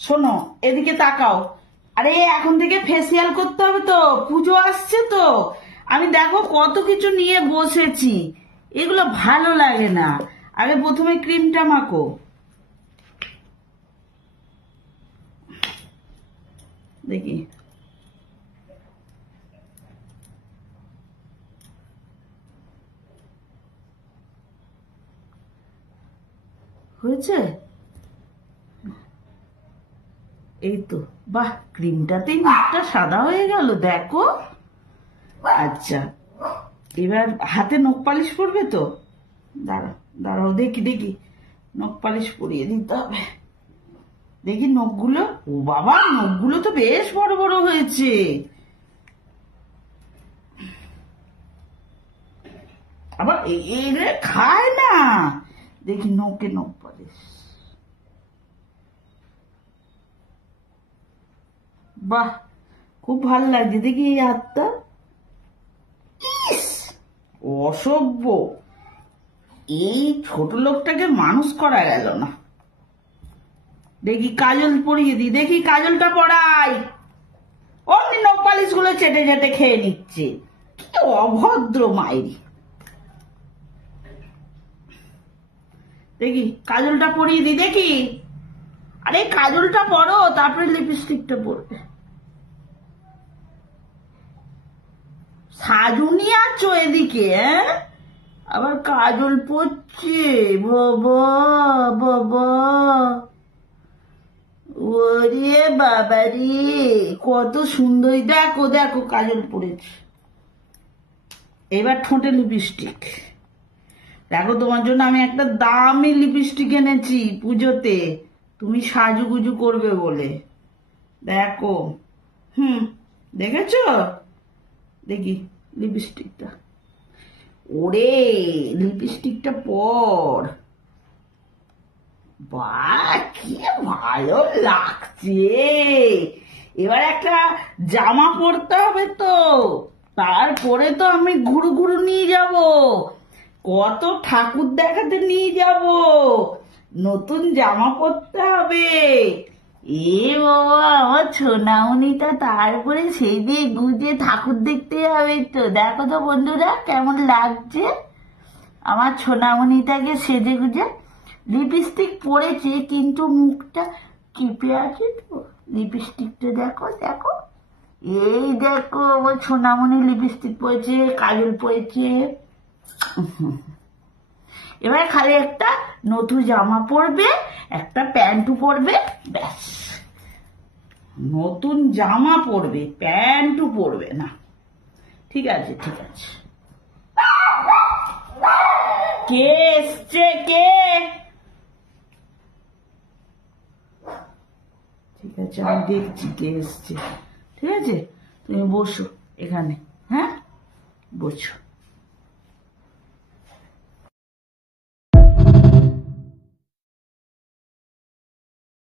শোনো, এদিকে তাকাও। আরে এখন থেকে ফেসিয়াল করতে হবে তো, পুজো আসছে তো। আমি দেখো কত কিছু নিয়ে বসেছি, এগুলো ভালো লাগে না। আগে প্রথমে ক্রিমটা মাখো। দেখি হয়েছে। এই তো, বাহ, ক্রিমটাতেই মুখটা সাদা হয়ে গেল, দেখো। আচ্ছা, এবার হাতে নখ পালিশ করবে তো। দাঁড়াও দাঁড়াও, দেখি দেখি, নখ পালিশ পরিয়ে দিতে হবে। দেখি নখগুলো, ও বাবা, নখগুলো তো বেশ বড় বড় হয়েছে। আবার এরে খায় না। দেখি নখে নখ পালিশ। বাহ, খুব ভালো লাগছে। দেখি এই হাতটা, অসভ্য, এই ছোট লোকটাকে মানুষ করা গেল না। দেখি কাজল পরিয়ে দি, দেখি কাজলটা পরাই। অমনি নখ পালিশ গুলো চেটে চেটে খেয়ে নিচ্ছে, কি অভদ্র মাইরি। দেখি কাজলটা পরিয়ে দি, দেখি। আরে কাজলটা পরো, তারপরে লিপস্টিকটা পরবে। সাজুনি আছো এদিকে, আবার কাজল পড়ছে। বাবা বাবা, ওরে বাবা রে, কত সুন্দর। দেখো দেখো, কাজল পড়েছে। এবার ঠোঁটে লিপস্টিক। দেখো, তোমার জন্য আমি একটা দামি লিপস্টিক এনেছি পুজোতে, তুমি সাজুগুজু করবে বলে। দেখো, দেখেছো? দেখি লিপস্টিকটা, ওরে লিপস্টিকটা পর। বাহ, কি ভালো লাগছে। এবার একটা জামা পরতে হবে তো, তারপরে তো আমি ঘুরু ঘুরু নিয়ে যাব, কত ঠাকুর দেখাতে নিয়ে যাব, নতুন জামা পরতে হবে। এ বাবা, আমার সোনামণিটা তারপরে সেই দিয়ে গুজে ঠাকুর দেখতে যাবে তো। দেখো তো বন্ধুরা, কেমন লাগছে আমার সোনামণিটাকে সেজে গুজে। লিপস্টিক পরেছে কিন্তু মুখটা চিপে আছে তো। লিপস্টিকটা দেখো দেখো, এই দেখো আমার সোনামণি লিপস্টিক পরেছে, কাজল পরেছে। এবার খালি একটা নতুন জামা পরবে, একটা প্যান্টও পরবে, ব্যাস। নতুন জামা পরবে, প্যান্টও পরবে না। ঠিক আছে ঠিক আছে। কে এসছে কে? ঠিক আছে, আমি দেখছি কে এসছে। ঠিক আছে, তুমি বসো এখানে, হ্যাঁ বসো।